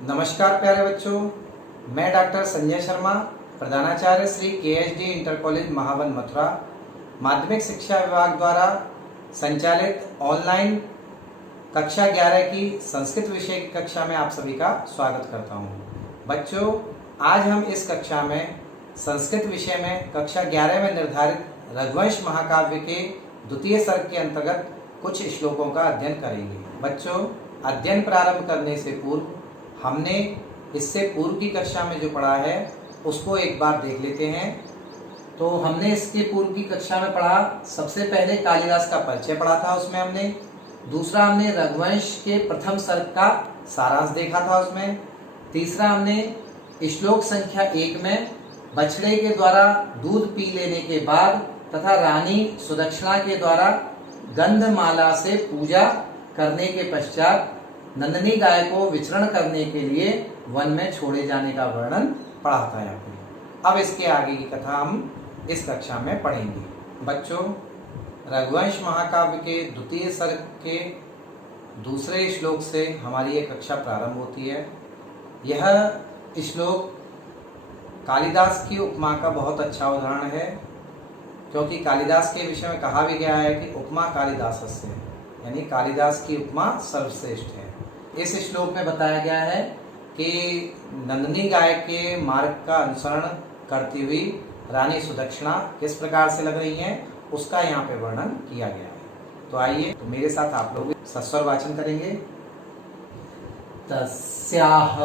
नमस्कार प्यारे बच्चों, मैं डॉक्टर संजय शर्मा, प्रधानाचार्य Shri KSD inter college Mahavan Mathura, माध्यमिक शिक्षा विभाग द्वारा संचालित ऑनलाइन कक्षा 11 की संस्कृत विषय की कक्षा में आप सभी का स्वागत करता हूं। बच्चों, आज हम इस कक्षा में संस्कृत विषय में कक्षा 11 में निर्धारित रघुवंश महाकाव्य के द्वितीय सर्ग के अंतर्गत कुछ श्लोकों का अध्ययन करेंगे। बच्चों, अध्ययन प्रारंभ करने से पूर्व हमने इससे पूर्व की कक्षा में जो पढ़ा है उसको एक बार देख लेते हैं। तो हमने इसके पूर्व की कक्षा में पढ़ा, सबसे पहले कालिदास का परिचय पढ़ा था, उसमें हमने दूसरा हमने रघुवंश के प्रथम सर्ग का सारांश देखा था उसमें। तीसरा हमने श्लोक संख्या 1 में बछड़े के द्वारा दूध पी लेने के बाद तथा रानी सुदक्षिणा के द्वारा गंधमाला से पूजा करने के पश्चात नंदिनी गाय को विचरण करने के लिए वन में छोड़े जाने का वर्णन पढ़ा था यहाँ पे। अब इसके आगे की कथा हम इस कक्षा में पढ़ेंगे। बच्चों, रघुवंश महाकाव्य के द्वितीय सर्ग के दूसरे श्लोक से हमारी ये कक्षा प्रारंभ होती है। यह श्लोक कालिदास की उपमा का बहुत अच्छा उदाहरण है, क्योंकि कालिदास के विषय में कहा भी गया है कि उपमा कालिदासस्य, यानी कालिदास की उपमा सर्वश्रेष्ठ है। इस श्लोक में बताया गया है कि नंदिनी गाय के मार्ग का अनुसरण करती हुई रानी सुदक्षिणा किस प्रकार से लग रही हैं, उसका यहाँ पे वर्णन किया गया है। तो आइए, तो मेरे साथ आप लोग सस्वर वाचन करेंगे। तस्याह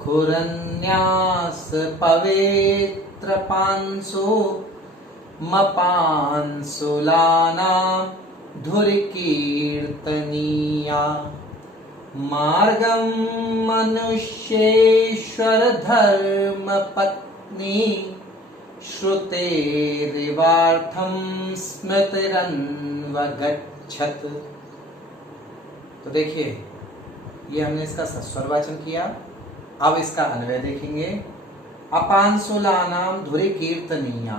खुरन्यास पवित्र पांसो मपांसुलाना धुरि कीर्तनीया मार्गम मनुष्येश्वर धर्म पत्नी श्रुतेरिवार्थम स्मृतिरन्वगच्छत। तो देखिए, ये हमने इसका सस्वर वाचन किया। अब इसका अन्वय देखेंगे। अपांसुलानाम धुरि कीर्तनीया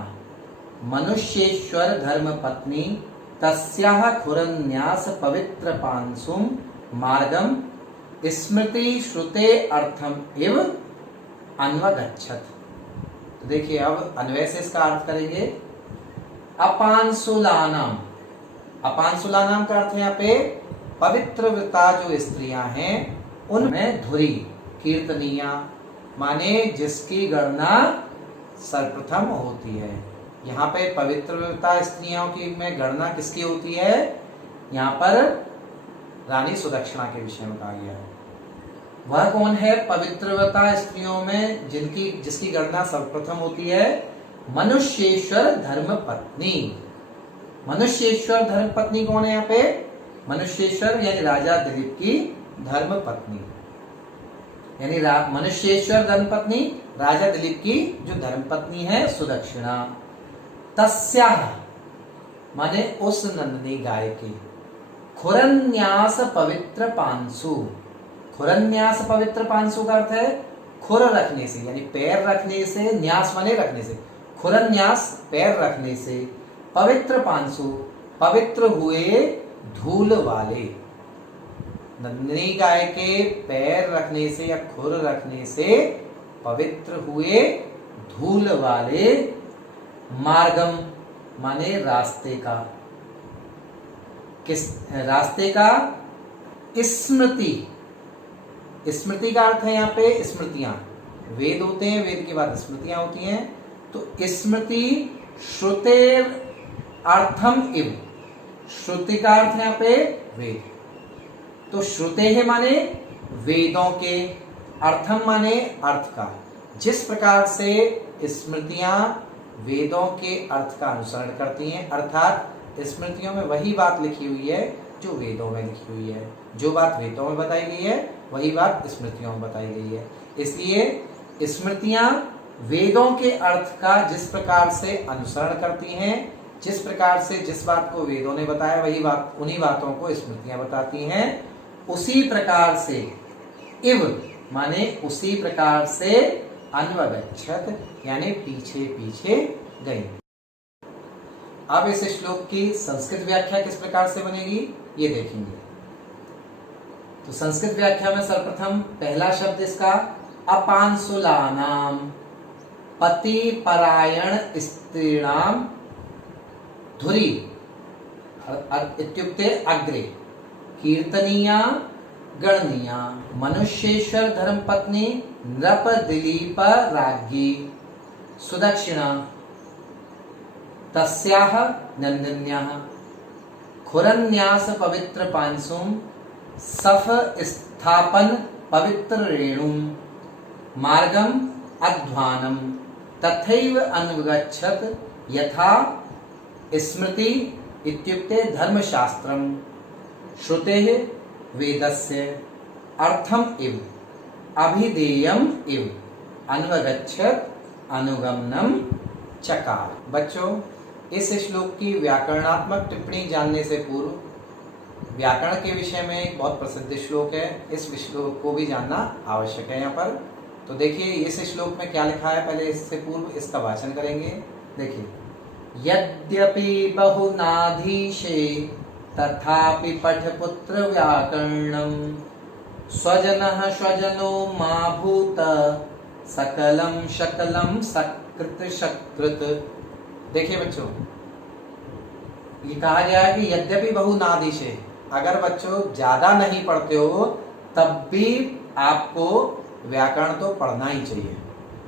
मनुष्येश्वर धर्म पत्नी तस्याह खुरन्यास पवित्र पांसुम मार्गम स्मृति श्रुते अर्थम इव अन्वगच्छत। तो देखिए, अब अन्वय से इसका अर्थ करेंगे। अपांसुलानाम, अपांसुलानाम का अर्थ यहाँ पे पवित्र व्रता जो स्त्रियां हैं उनमें धुरी कीर्तनीया, माने जिसकी गणना सर्वप्रथम होती है। यहाँ पे पवित्र व्रता स्त्रियों की में गणना किसकी होती है? यहाँ पर रानी सुदक्षिणा के विषय में कहा गया है। वह कौन है पवित्र व्रता स्त्रियों में जिसकी गणना सर्वप्रथम होती है? मनुष्येश्वर धर्म पत्नी। मनुष्येश्वर धर्म पत्नी कौन है यहाँ पे? मनुष्येश्वर यानी राजा दिलीप की धर्म पत्नी, यानी मनुष्येश्वर धर्म पत्नी राजा दिलीप की जो धर्म पत्नी है सुदक्षिणा। तस्याह माने उस नंदिनी गाय की, खुरन्यास पवित्र पांसु। खुरन्यास पवित्र पांसु का अर्थ है खुर रखने से, यानी पैर रखने से, न्यास माने रखने से, खुरन्यास पैर रखने से, पवित्र पांसु पवित्र हुए धूल वाले। नंदिनी गाय के पैर रखने से या खुर रखने से पवित्र हुए धूल वाले मार्गम माने रास्ते का, किस रास्ते का? स्मृति, स्मृति का अर्थ है यहाँ पे स्मृतियां। वेद होते हैं, वेद के बाद स्मृतियां होती हैं। तो स्मृति श्रुतेर अर्थम इव, श्रुति का अर्थ है यहाँ पे वेद। तो श्रुते है माने वेदों के, अर्थम माने अर्थ का। जिस प्रकार से स्मृतियां वेदों के अर्थ का अनुसरण करती हैं, अर्थात स्मृतियों में वही बात लिखी हुई है जो वेदों में लिखी हुई है। जो बात वेदों में बताई गई है वही बात स्मृतियों में बताई गई है। इसलिए स्मृतियां वेदों के अर्थ का जिस प्रकार से अनुसरण करती हैं, जिस प्रकार से जिस बात को वेदों ने बताया वही बात, उन्हीं बातों को स्मृतियां बताती हैं। उसी प्रकार से इव माने उसी प्रकार से अन्वगच्छत यानी पीछे पीछे गई। अब इस श्लोक की संस्कृत व्याख्या किस प्रकार से बनेगी ये देखेंगे। तो संस्कृत व्याख्या में सर्वप्रथम पहला शब्द इसका अपांसुलानाम, पति परायण स्त्रीणाम धुरी इत्युक्ते अग्रे, कीर्तनीया गणनीया, मनुष्येश्वर धर्मपत्नी नृप दिलीप राज्ञी, सुदक्षिणा तस्याह नंदिन्याः, खुरन्यास पवित्र पांसुम, सफ स्थापन पवित्र रेणुम, मार्गम अध्वानम, तथैव अनुगच्छत यथा स्मृति इत्युक्ते धर्मशास्त्रम, श्रुतेः वेदस्य अर्थम इव अभिधेयम इव अन्वगच्छत अनुगमनम चकार। बच्चों, इस श्लोक की व्याकरणात्मक टिप्पणी जानने से पूर्व व्याकरण के विषय में एक बहुत प्रसिद्ध श्लोक है, इस श्लोक को भी जानना आवश्यक है। यहाँ पर तो देखिए इस श्लोक में क्या लिखा है, पहले इससे पूर्व इसका वाचन करेंगे। देखिए, यद्यपि बहुनाधीशे तथापि पठपुत्र व्याकरणम, स्वजनः स्वजनो मा भूत, सकलम शकलम सकृत शकृत। देखिए बच्चों, ये कहा गया है कि यद्यपि बहुनाधीशे, अगर बच्चों ज्यादा नहीं पढ़ते हो तब भी आपको व्याकरण तो पढ़ना ही चाहिए।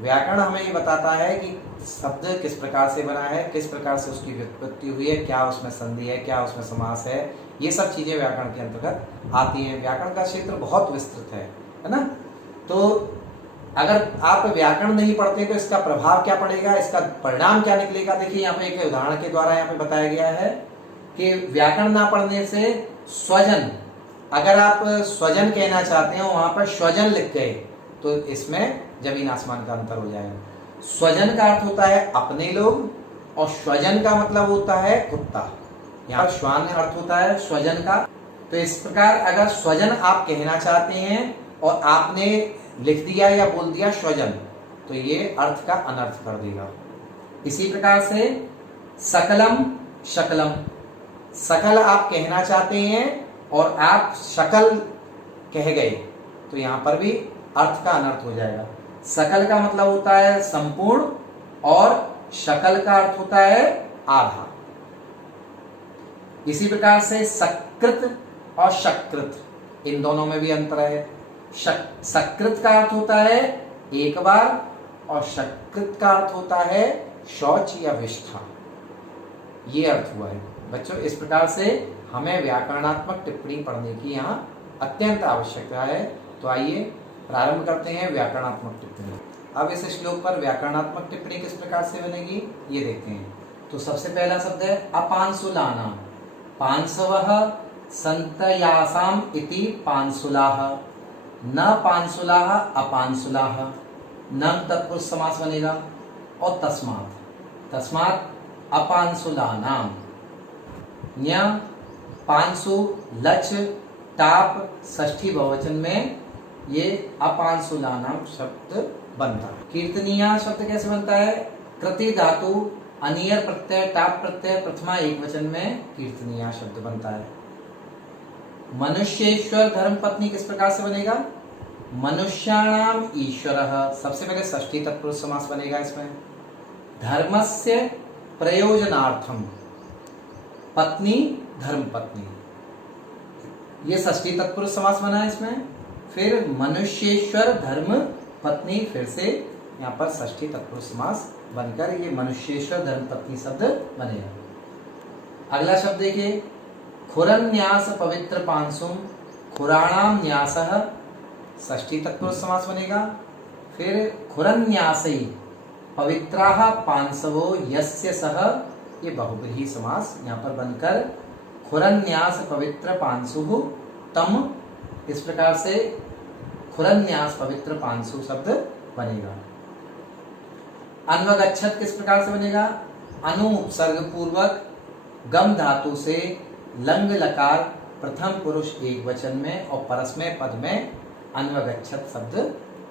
व्याकरण हमें ये बताता है कि शब्द किस प्रकार से बना है, किस प्रकार से उसकी व्युत्पत्ति हुई है, क्या उसमें संधि है, क्या उसमें समास है, ये सब चीजें व्याकरण के अंतर्गत आती हैं। व्याकरण का क्षेत्र बहुत विस्तृत है ना। तो अगर आप व्याकरण नहीं पढ़ते तो इसका प्रभाव क्या पड़ेगा, इसका परिणाम क्या निकलेगा। देखिए यहाँ पे एक उदाहरण के द्वारा यहाँ पे बताया गया है कि व्याकरण ना पढ़ने से स्वजन, अगर आप स्वजन कहना चाहते हो वहां पर स्वजन लिख गए तो इसमें जमीन आसमान का अंतर हो जाएगा। स्वजन का अर्थ होता है अपने लोग और स्वजन का मतलब होता है कुत्ता। यहाँ श्वान अर्थ होता है स्वजन का। तो इस प्रकार अगर स्वजन आप कहना चाहते हैं और आपने लिख दिया या बोल दिया स्वजन, तो ये अर्थ का अनर्थ कर देगा। इसी प्रकार से सकलम शकलम, सकल आप कहना चाहते हैं और आप शकल कह गए तो यहां पर भी अर्थ का अनर्थ हो जाएगा। सकल का मतलब होता है संपूर्ण और शकल का अर्थ होता है आधा। इसी प्रकार से सकृत और शकृत, इन दोनों में भी अंतर है। सकृत का अर्थ होता है एक बार और शकृत का अर्थ होता है शौच या विष्ठा, ये अर्थ हुआ है। बच्चों, इस प्रकार से हमें व्याकरणात्मक टिप्पणी पढ़ने की यहाँ अत्यंत आवश्यकता है। तो आइए प्रारंभ करते हैं व्याकरणात्मक टिप्पणी। अब इस श्लोक पर व्याकरणात्मक टिप्पणी किस प्रकार से बनेगी ये देखते हैं। तो सबसे पहला शब्द है अपांसुलानां, पांसवः संतयासाम इति पांसुलाः, न पांसुलाः अपांसुलाः, नम तत्पुरुष समास बनेगा। और तस्मात्, तस्मात् अपांसुलानां, न्य पांसु लच टाप षष्ठी बहुवचन में ये अपांसुलानां शब्द बनता है। कीर्तनीया शब्द कैसे बनता है, कृति धातु अनियर प्रत्यय टाप प्रत्यय प्रथमा एक वचन में कीर्तनीया शब्द बनता है। मनुष्येश्वर धर्मपत्नी किस प्रकार से बनेगा, मनुष्याणाम ईश्वरः, सबसे पहले षष्ठी तत्पुरुष समास बनेगा इसमें। धर्मस्य प्रयोजनार्थम, पत्नी धर्मपत्नी, ये षष्ठी तत्पुरुष समास बना है इसमें। फिर मनुष्येश्वर धर्म पत्नी, फिर से यहाँ पर षष्ठी तत्पुरुष समास बनकर ये मनुष्येश्वर धर्मपत्नी शब्द बनेगा। अगला शब्द देखिए, खुरन्यास पवित्र पांसुम, खुराणाम न्यासः, षष्ठी तत्पुरुष समास बनेगा। फिर खुरन्यासै पवित्राः पांसवो यस्य सः, ये बहुब्रीहि समास यहाँ पर बनकर खुरन्यास पवित्र पांसुः तम, इस प्रकार से खुरन्यास पवित्र पांसु शब्द बनेगा। अन्वगच्छत किस प्रकार से बनेगा, अनु उपसर्ग पूर्वक गम धातु से लंग लकार प्रथम पुरुष एक वचन में और परस्मय पद में अन्वगच्छत शब्द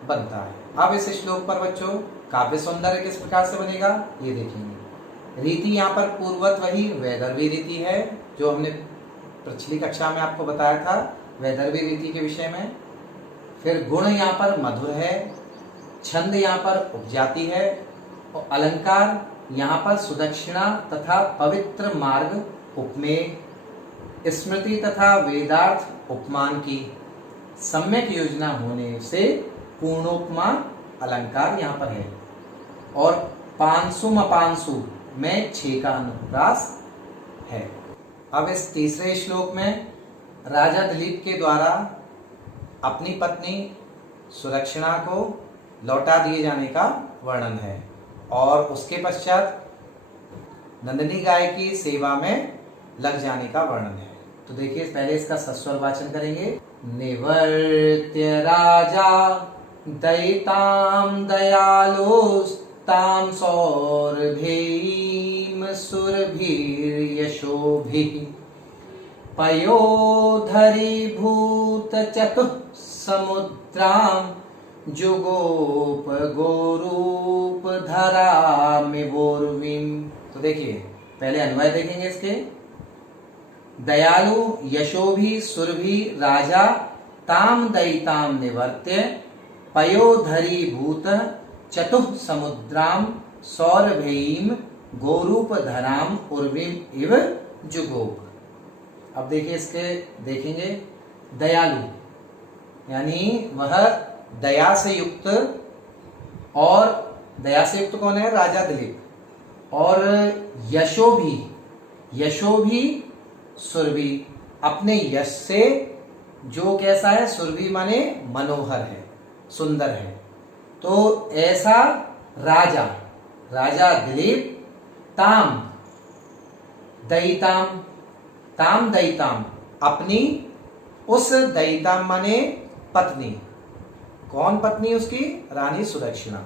बनता है। अब इस श्लोक पर बच्चों काव्य सौंदर्य किस प्रकार से बनेगा ये देखेंगे। रीति यहाँ पर पूर्वत वही वैदर्भी रीति है जो हमने पिछली कक्षा में आपको बताया था, वैदर्भी रीति के विषय में। फिर गुण यहाँ पर मधुर है, छंद यहाँ पर उपजाति है, और अलंकार यहाँ पर सुदक्षिणा तथा पवित्र मार्ग उपमेय, स्मृति तथा वेदार्थ उपमान की सम्यक योजना होने से पूर्णोपमा अलंकार यहाँ पर है। और पांसुम अपांसु में 6 का अनुप्रास है। अब इस तीसरे श्लोक में राजा दिलीप के द्वारा अपनी पत्नी सुदक्षिणा को लौटा दिए जाने का वर्णन है, और उसके पश्चात नंदिनी गाय की सेवा में लग जाने का वर्णन है। तो देखिए, पहले इसका सस्वर वाचन करेंगे। निवर्त्य राजा दयिताम दयालुस्ताम सौरभीम सुरभीर्यशोभिः पयोधरीभूत चतुः समुद्राम जुगोप गोरूप धरामिवोर्विम। तो देखिए, पहले अन्वय देखेंगे इसके। दयालु यशोभी सुरभि राजा ताम दयिताम निवर्त्य पयोधरी भूत चतुः समुद्राम सौरभीम गोरूप धराम उर्विम इव जुगोप। अब देखिए, इसके देखेंगे। दयालु यानी वह दया से युक्त, और दया से युक्त कौन है? राजा दिलीप। और यशोभी सुरभि, अपने यश से जो कैसा है? सुरभि माने मनोहर है, सुंदर है। तो ऐसा राजा दिलीप ताम दयिताम अपनी उस दयिताम माने पत्नी। कौन पत्नी उसकी? रानी सुदक्षिणा।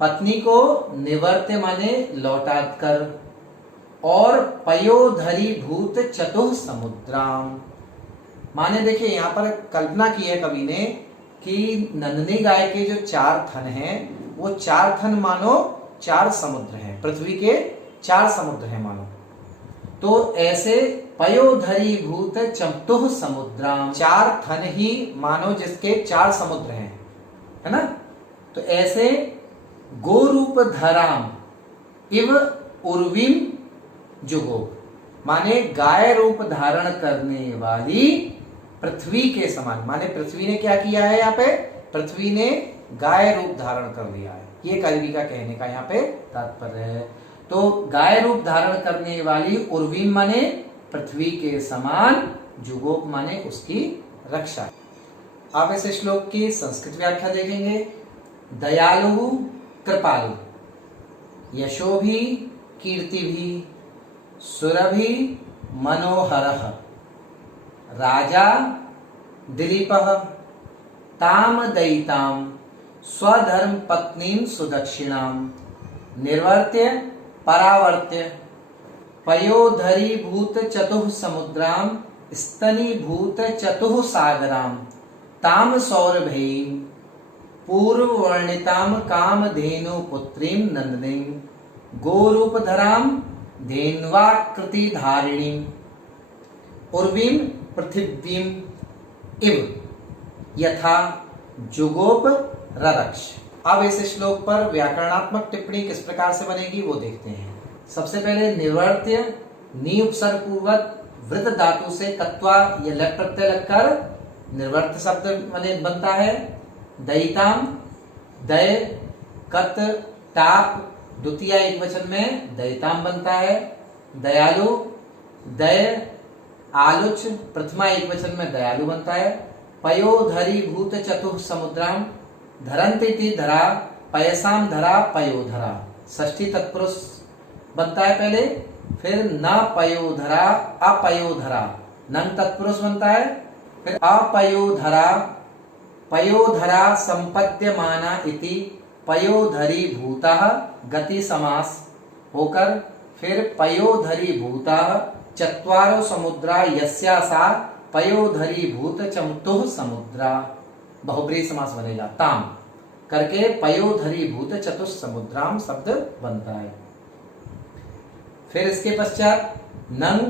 पत्नी को निवर्त्य माने लौटा कर, और पयोधरी भूत चतुः समुद्राम माने, देखिए यहाँ पर कल्पना की है कवि ने कि नंदिनी गाय के जो 4 थन हैं, वो 4 थन मानो 4 समुद्र हैं, पृथ्वी के 4 समुद्र हैं मानो। तो ऐसे पयोधरी भूत चतुः समुद्राम, 4 थन ही मानो जिसके 4 समुद्र हैं, है ना। तो ऐसे गोरूप धराम इव उर्विम जुगो माने गाय रूप धारण करने वाली पृथ्वी के समान। माने पृथ्वी ने क्या किया है? यहाँ पे पृथ्वी ने गाय रूप धारण कर लिया है, ये कवि का कहने का यहाँ पे तात्पर्य है। तो गाय रूप धारण करने वाली उर्विम माने पृथ्वी के समान, जुगोप माने उसकी रक्षा। अब इस श्लोक की संस्कृत व्याख्या देखेंगे। दयालु कृपालु, यशोभी कीर्तिभी, सुरभि मनोहरः, राजा दिलीपः ताम दयिताम स्वधर्म पत्नीं सुदक्षिणाम निर्वर्त्य परावर्त्य पयोधरी भूत चतुः समुद्राम स्तनी भूत चतुः सागराम ताम सौरभीम पूर्व वर्णिताम कामधेनु पुत्रीं नंदिनीं गोरूपधराम धेन्वाकृति धारिणीं उर्वीं पृथिवीं इव यथा जुगोप ररक्ष। अब इस श्लोक पर व्याकरणात्मक टिप्पणी किस प्रकार से बनेगी वो देखते हैं। सबसे पहले निवर्त्य नी उपसर्ग पूर्वक वृत धातु से कत्वा या लट प्रत्यय लगकर निर्वर्त शब्द बनता है। दयिताम दय कत टाप द्वितीय एक वचन में दयिताम बनता है। दयालु दय आलुच प्रथमा एक वचन में दयालु बनता है। पयोधरी भूत चतुः समुद्राम धरंती धरा पयसाम धरा पयोधरा षष्ठी तत्पुरुष बनता है पहले, फिर न पयोधरा अपयोधरा नंग तत्पुरुष बनता है, फिर अपयोधरा पयोधरा संपद्यमाना इति पयोधरी भूतः गति समास होकर फिर पयोधरी भूतः चत्वारो समुद्रा यस्या सा पयोधरी भूत चतुः समुद्रा बहुब्रीहि समास बनेगा। ताम करके पयोधरी भूत चतुः समुद्राम शब्द बनता है। फिर इसके पश्चात नंग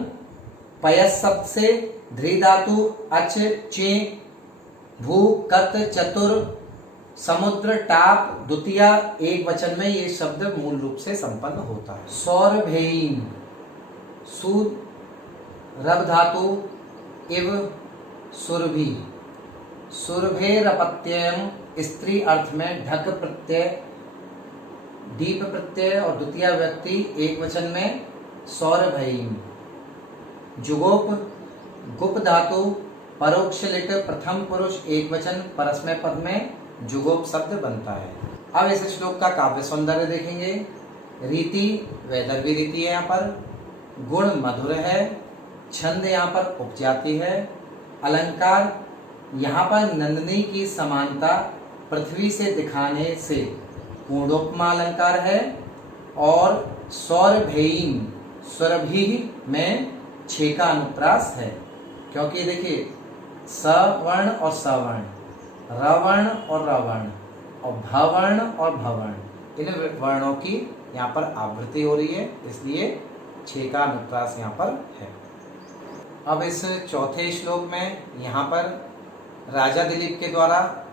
पयस शब्द से ध्री धातु अच चे भू कत चतुर समुद्र टाप द्वितीय एक वचन में ये शब्द मूल रूप से संपन्न होता है। सौरभेयीम सु रभ धातु इव सुरभि सुरभेरपत्यम स्त्री अर्थ में ढक प्रत्यय दीप प्रत्यय और द्वितीय व्यक्ति एक वचन में सौरभयीम। जुगोप गुप धातु परोक्ष लिट प्रथम पुरुष एक वचन परस्मै पद में जुगोप शब्द बनता है। अब इस श्लोक का काव्य सौंदर्य देखेंगे। रीति वैदर्भी रीति है, यहाँ पर गुण मधुर है, छंद यहाँ पर उपजाति है, अलंकार यहाँ पर नंदिनी की समानता पृथ्वी से दिखाने से पूर्णोपमा अलंकार है, और सौरभेयीम सुरभि में छे का अनुप्रास है, क्योंकि देखिए सवर्ण और सवर्ण, रवर्ण और रवर्ण और भवर्ण और भवर्ण इन वर्णों की यहाँ पर आवृत्ति हो रही है, इसलिए छे का अनुप्रास यहाँ पर है। अब इस चौथे श्लोक में यहाँ पर राजा दिलीप के द्वारा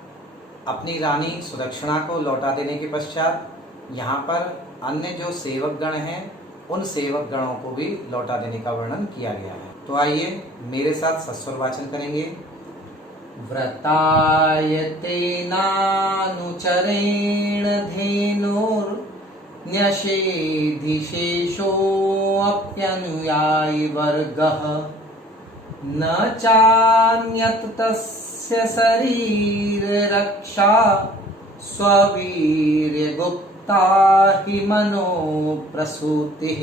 अपनी रानी सुदक्षिणा को लौटा देने के पश्चात यहाँ पर अन्य जो सेवक गण हैं उन सेवक गणों को भी लौटा देने का वर्णन किया गया है। तो आइए मेरे साथ सस्वर वाचन करेंगे। व्रतायतेनानुचरेण धेनोर्न्यषेधिशेषोऽप्यनुयायी वर्गः न चान्यत् तस्य शरीररक्षा स्ववीर्यगुप्ता हि मनो प्रसूतिः।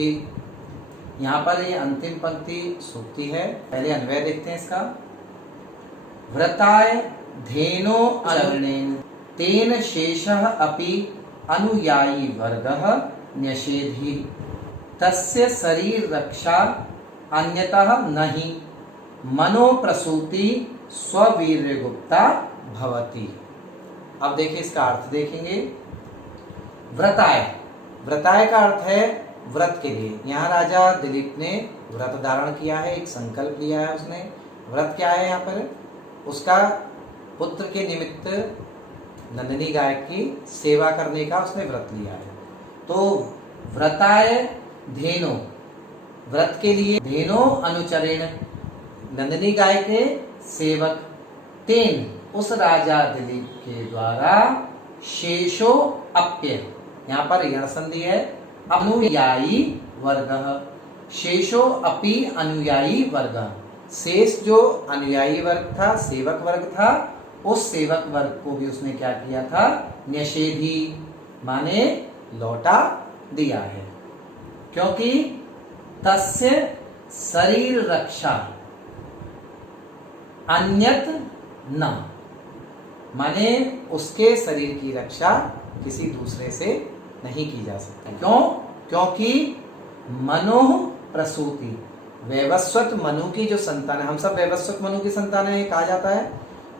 यहाँ पर ये अंतिम पंक्ति सूक्ति है, पहले अन्वय देखते हैं इसका। व्रताय धेनो अरणेन तेन शेषः अपि अनुयायी वर्गः न्यषेधि तस्य शरीर रक्षा अन्यतः नहि मनो प्रसूति स्ववीर्य गुप्ता भवति। अब देखिए इसका अर्थ देखेंगे। व्रताय, व्रताय का अर्थ है व्रत के लिए। यहाँ राजा दिलीप ने व्रत धारण किया है, एक संकल्प लिया है उसने। व्रत क्या है यहाँ पर? उसका पुत्र के निमित्त नंदिनी गाय की सेवा करने का उसने व्रत लिया है। तो व्रताय धेनो, व्रत के लिए, धेनो अनुचरेण नंदिनी गाय के सेवक, तेन उस राजा दिलीप के द्वारा, शेषो अप्य, यहाँ पर यण संधि है, अनुयायी वर्ग, शेषो अपि अनुयायी वर्ग, शेष जो अनुयायी वर्ग था, सेवक वर्ग था, उस सेवक वर्ग को भी उसने क्या किया था? न्यषेधि माने लौटा दिया है, क्योंकि तस्य शरीर रक्षा अन्यत न, माने उसके शरीर की रक्षा किसी दूसरे से नहीं की जा सकती। क्यों? क्योंकि मनो प्रसूति, वैवस्वत मनु की जो संतान है, हम सब वैवस्वत मनु की संतान है कहा जाता है।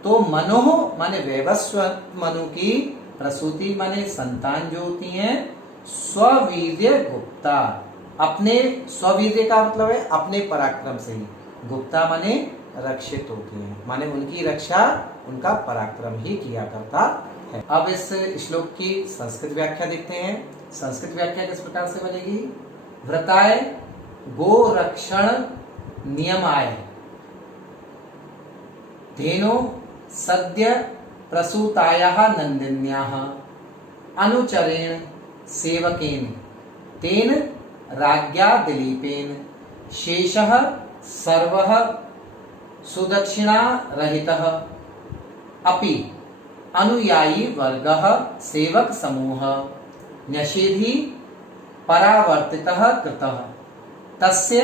तो मनो माने वैवस्वत मनु की प्रसूति माने संतान जो होती हैं, स्ववीर्य गुप्ता, अपने स्ववीर्य का मतलब है अपने पराक्रम से ही, गुप्ता माने रक्षित होती हैं, माने उनकी रक्षा उनका पराक्रम ही किया करता है। अब इस श्लोक की संस्कृत व्याख्या देखते हैं। संस्कृत व्याख्या किस प्रकार से बनेगी? व्रताय गो रक्षण नियमाय धेनो सद्य प्रसूतायाः नंदिन्याः अनुचरेण सेवकेन तेन राज्ञा दिलीपेन शेषः सर्वः सुदक्षिणा रहितः अपि अनुयायी वर्गः सेवक समूह न्यषेधि परावर्तितः कृतः तस्य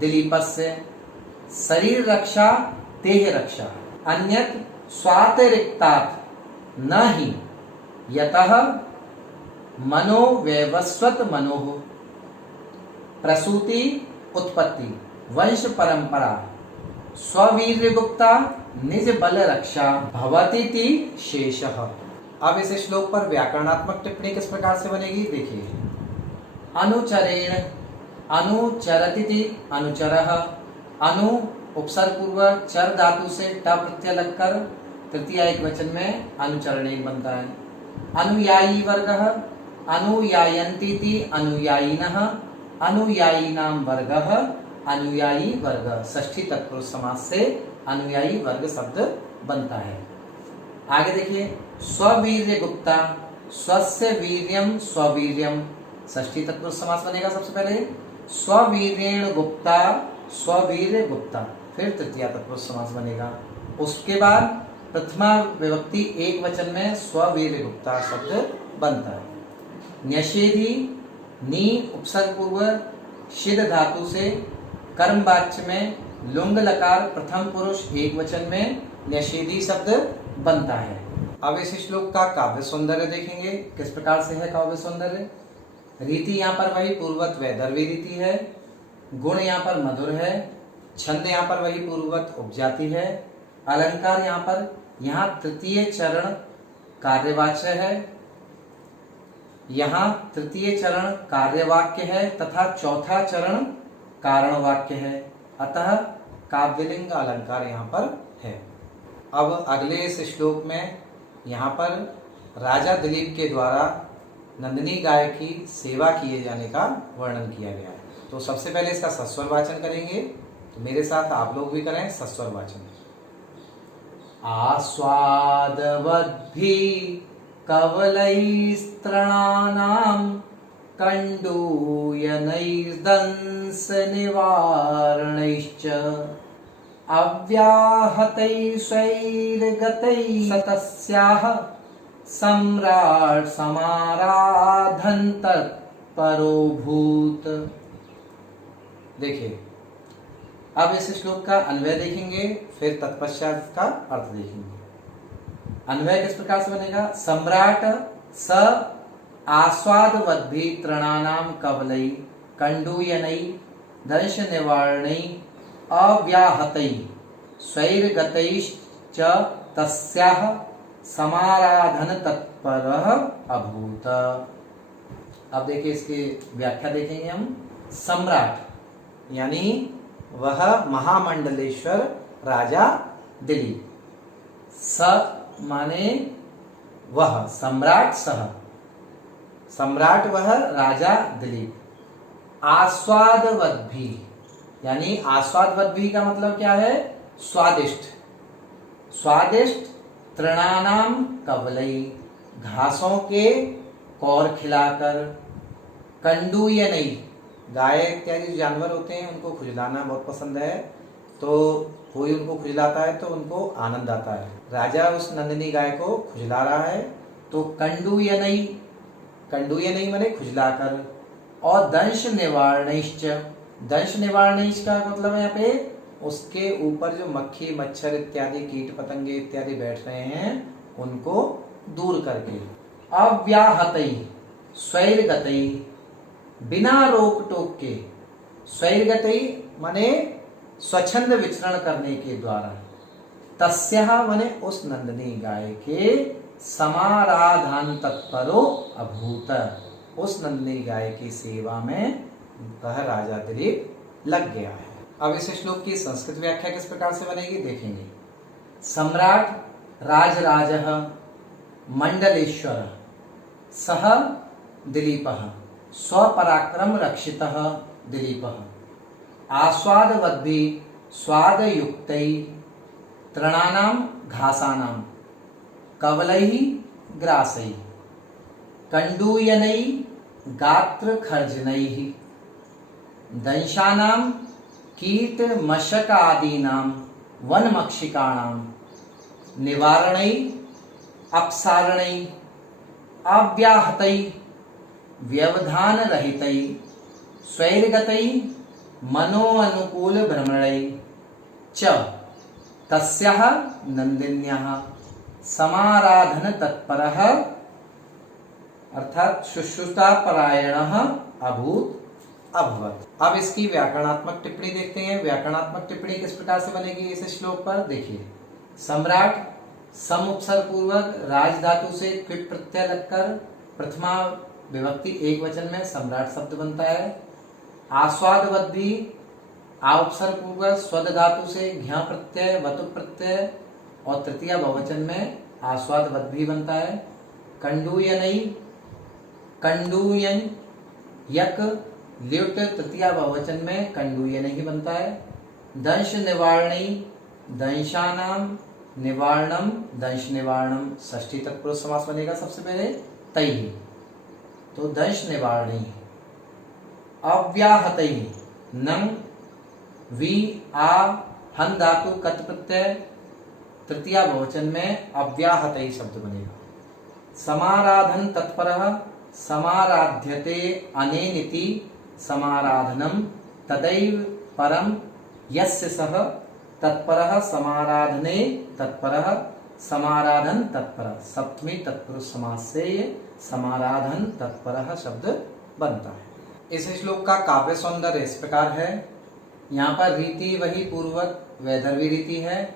दिलीपस्य शरीर रक्षा देह रक्षा अन्यत् स्वातिरिक्तात् न हि यतः मनो वैवस्वत मनोः प्रसूति उत्पत्ति वंश परंपरा स्ववीर्य गुप्ता निज बल रक्षा भवतीति शेषः। अब इस श्लोक पर व्याकरणात्मक टिप्पणी किस प्रकार से बनेगी देखिए। अनुचरेण, अनुचरतीति अनुचरः, अनु उपसर्ग पूर्वक चर धातु से ट प्रत्यय लगकर तृतीया एकवचन में अनुचरणीय बनता है। अनुयायी वर्गः, अनुयायन्तीति अनुयायिनः, अनुयायिनां वर्गः, अनुयायी वर्ग। षष्ठी तत्पुरुष समास से अनुयायी वर्ग शब्द बनता है। आगे देखिए, स्ववीर्य गुप्ता, स्वस्य वीर्यम स्ववीर्यम। षष्ठी तत्पुरुष समास बनेगा सबसे पहले स्ववीर्येण गुप्ता, स्ववीर्य गुप्ता। फिर तृतीया तत्पुरुष समास बनेगा। उसके बाद प्रथमा विभक्ति एक वचन में स्ववीर्य गुप्ता शब्द बनता है। न्यषेधी, नी उपसर्ग पूर्वक शिद धातु से कर्म वाच्य में लुंग लकार प्रथम पुरुष एक वचन में न्यषेधी शब्द बनता है। अब इस श्लोक का काव्य सौंदर्य देखेंगे, किस प्रकार से है काव्य सौंदर्य। रीति यहाँ पर वही पूर्वत वैदर्भी रीति है, गुण यहाँ पर मधुर है, छंद यहाँ पर वही पूर्वत उपजाति है, अलंकार यहाँ तृतीय चरण कार्यवाच्य है, यहाँ तृतीय चरण कार्यवाक्य है तथा चौथा चरण कारण वाक्य है, अतः काव्यलिंग अलंकार यहाँ पर है। अब अगले इस श्लोक में यहाँ पर राजा दिलीप के द्वारा नंदिनी गाय की सेवा किए जाने का वर्णन किया गया है। तो सबसे पहले इसका सस्वर वाचन करेंगे, तो मेरे साथ आप लोग भी करें सस्वर वाचन। आस्वादवद्भि कवलैस्त्रणानां कण्डूयनैर्दंस निवारणैश्च अव्याहतैश्वैर्गतैः तस्याः सम्राट् समाराधन तत्परोऽभूत्। देखिए, अब इस श्लोक का अन्वय देखेंगे, फिर तत्पश्चात का अर्थ देखेंगे। अन्वय किस प्रकार से बनेगा। सम्राट स आस्वादवद्भि तृणानां कवलै कंडूयनै दंश निवारणै अव्याहतै स्वैर्गतैश्च तस्याः समाराधन तत्परः अभूत। अब देखिए इसकी व्याख्या देखेंगे हम। सम्राट यानी वह महामंडलेश्वर राजा दिलीप। स माने वह, सम्राट सह, सम्राट वह राजा दिलीप। आस्वादवद्भि यानी आस्वादवद्भि का मतलब क्या है। स्वादिष्ट, स्वादिष्ट तृणानाम कवलई घासों के कौर खिलाकर, कंडूयनई गाय इत्यादि जानवर होते हैं उनको खुजलाना बहुत पसंद है, तो कोई उनको खुजलाता है तो उनको आनंद आता है। राजा उस नंदिनी गाय को खुजला रहा है, तो कंडूयनई, कंडूयनई माने खुजलाकर। और दंश निवारणैश्च, दंश निवारणैश्च का मतलब है यहाँ पे उसके ऊपर जो मक्खी मच्छर इत्यादि कीट पतंगे इत्यादि बैठ रहे हैं उनको दूर करके। अव्याहतई स्वैर्गतई बिना रोक टोक के, स्वैर्गतई माने स्वच्छंद विचरण करने के द्वारा, तस्याः माने उस नंदिनी गाय के, समाराधन तत्परो अभूत उस नंदिनी गाय की सेवा में वह राजा दिलीप लग गया है। अब इस श्लोक की संस्कृत व्याख्या किस प्रकार से बनेगी देखेंगे। सम्राट राजराजः मंडलेश्वर सह दिलीपः स्वपराक्रम रक्षितः दिलीपः आस्वादवद्भि स्वादयुक्तै तृणानां घासानां कवलैः ग्रासैः कंडूयनैः गात्रखर्जनैः दंशानां कीटमशकादीनां वनमक्षिकाणां निवारणैः अपसारणैः अव्याहतैः व्यवधानरहितैः स्वैर्गतैः मनोअनुकूल भ्रमणैः च तस्याः नंदिन्याः समाराधन तत्परः अर्थात शुश्रूषा परायणः अभूत अभवत। अब इसकी व्याकरणात्मक टिप्पणी देखते हैं। व्याकरणात्मक टिप्पणी किस प्रकार से बनेगी इस श्लोक पर देखिए। सम्राट सम उपसर्ग पूर्वक राज धातु से क्विट प्रत्यय लगकर प्रथमा विभक्ति एक वचन में सम्राट शब्द बनता है। आस्वादवद्भि आ उपसर्ग पूर्वक स्वद धातु से घ्या प्रत्यय, वतु प्रत्यय और तृतीया बहुवचन में आस्वाद वद भी बनता है। कंडूयनई, कंडूयन, यक, ल्युट तृतीया बहुवचन में कंडूयन ही बनता है। दंश निवारणी, दंशानाम, निवारणम, दंश निवारणम षष्ठी तत्पुरुष समास बनेगा सबसे पहले तई, तो दंश निवारणी। अव्याहतई, नंग, वी, आ, हन धातु कत प्रत्यय तृतीया बहुवचन में अव्याहतई शब्द बनेगा। समाराधन तत्परः, समाराध्यते अनेनिति, समाराधनम तदैव परम यस्य सः तत्परः, समाराधने तत्परः, समाराधन तत्पर, सप्तमी तत्पुरुष समास से ये समाराधन तत्परः शब्द बनता है। इस श्लोक का काव्य सौंदर्य इस प्रकार है। यहाँ पर रीति वही पूर्वक वैदर्भी रीति है,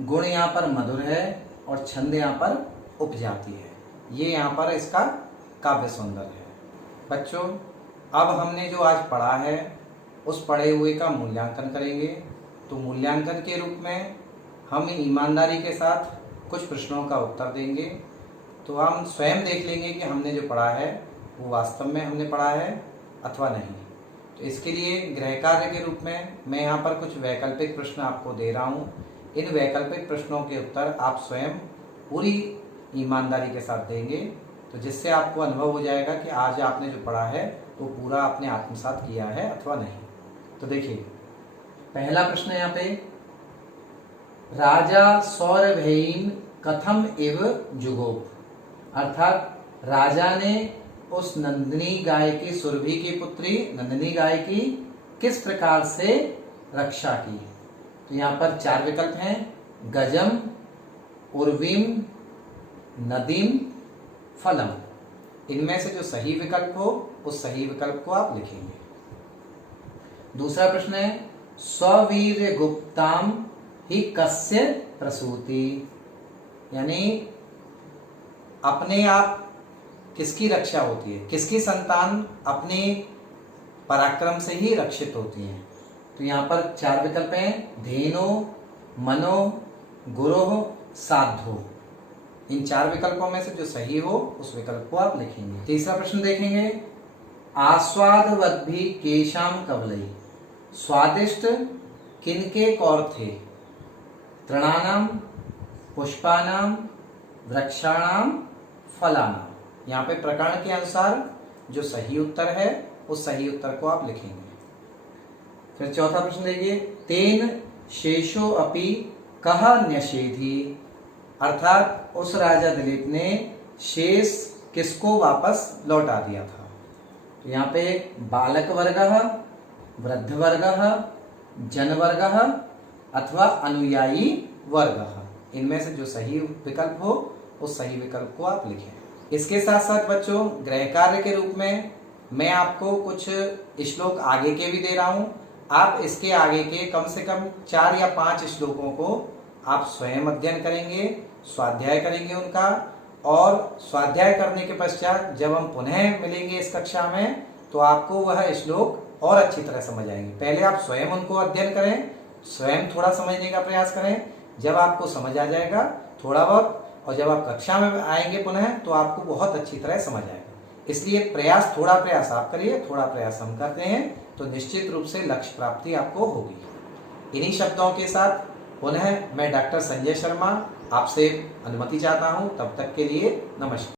गुण यहाँ पर मधुर है और छंद यहाँ पर उपजाति है। ये यहाँ पर इसका काव्य सौंदर्य है। बच्चों, अब हमने जो आज पढ़ा है उस पढ़े हुए का मूल्यांकन करेंगे। तो मूल्यांकन के रूप में हम ईमानदारी के साथ कुछ प्रश्नों का उत्तर देंगे। तो हम स्वयं देख लेंगे कि हमने जो पढ़ा है वो वास्तव में हमने पढ़ा है अथवा नहीं। तो इसके लिए गृह कार्य के रूप में मैं यहाँ पर कुछ वैकल्पिक प्रश्न आपको दे रहा हूँ। इन वैकल्पिक प्रश्नों के उत्तर आप स्वयं पूरी ईमानदारी के साथ देंगे, तो जिससे आपको अनुभव हो जाएगा कि आज आपने जो पढ़ा है वो पूरा आपने आत्मसात किया है अथवा नहीं। तो देखिए, पहला प्रश्न यहाँ पे, राजा सौरभेयीन कथम इव जुगोप, अर्थात राजा ने उस नंदिनी गाय की, सुरभि की पुत्री नंदिनी गाय की किस प्रकार से रक्षा की। तो यहाँ पर 4 विकल्प हैं, गजम, उर्वीम, नदीम, फलम। इनमें से जो सही विकल्प हो उस सही विकल्प को आप लिखेंगे। दूसरा प्रश्न है, स्ववीर्य गुप्ताम ही कस्य प्रसूति, यानी अपने आप किसकी रक्षा होती है, किसकी संतान अपने पराक्रम से ही रक्षित होती हैं। तो यहाँ पर 4 विकल्प हैं, धेनो, मनो, गुरोह, साधो। इन 4 विकल्पों में से जो सही हो उस विकल्प को आप लिखेंगे। तीसरा प्रश्न देखेंगे, आस्वादवद्भि केशाम कवलई, स्वादिष्ट किनके कौर थे, तृणानाम, पुष्पानाम, वृक्षाणाम, फलानाम। यहाँ पे प्रकरण के अनुसार जो सही उत्तर है उस सही उत्तर को आप लिखेंगे। फिर चौथा प्रश्न देखिए, तेन शेषो अपि कह न्यषेधि, अर्थात उस राजा दिलीप ने शेष किसको वापस लौटा दिया था। तो यहाँ पे बालक वर्गः, वृद्ध वर्गः, जन वर्गः अथवा अनुयायी वर्गः, इनमें से जो सही विकल्प हो उस सही विकल्प को आप लिखें। इसके साथ साथ बच्चों, गृह कार्य के रूप में मैं आपको कुछ श्लोक आगे के भी दे रहा हूं। आप इसके आगे के कम से कम 4 या 5 श्लोकों को आप स्वयं अध्ययन करेंगे, स्वाध्याय करेंगे उनका, और स्वाध्याय करने के पश्चात जब हम पुनः मिलेंगे इस कक्षा में तो आपको वह श्लोक और अच्छी तरह समझ आएंगे। पहले आप स्वयं उनको अध्ययन करें, स्वयं थोड़ा समझने का प्रयास करें। जब आपको समझ आ जाएगा थोड़ा बहुत, और जब आप कक्षा में आएंगे पुनः तो आपको बहुत अच्छी तरह समझ आएगा। इसलिए थोड़ा प्रयास आप करिए, थोड़ा प्रयास हम करते हैं तो निश्चित रूप से लक्ष्य प्राप्ति आपको होगी। इन्हीं शब्दों के साथ पुनः मैं डॉक्टर संजय शर्मा आपसे अनुमति चाहता हूं। तब तक के लिए नमस्कार।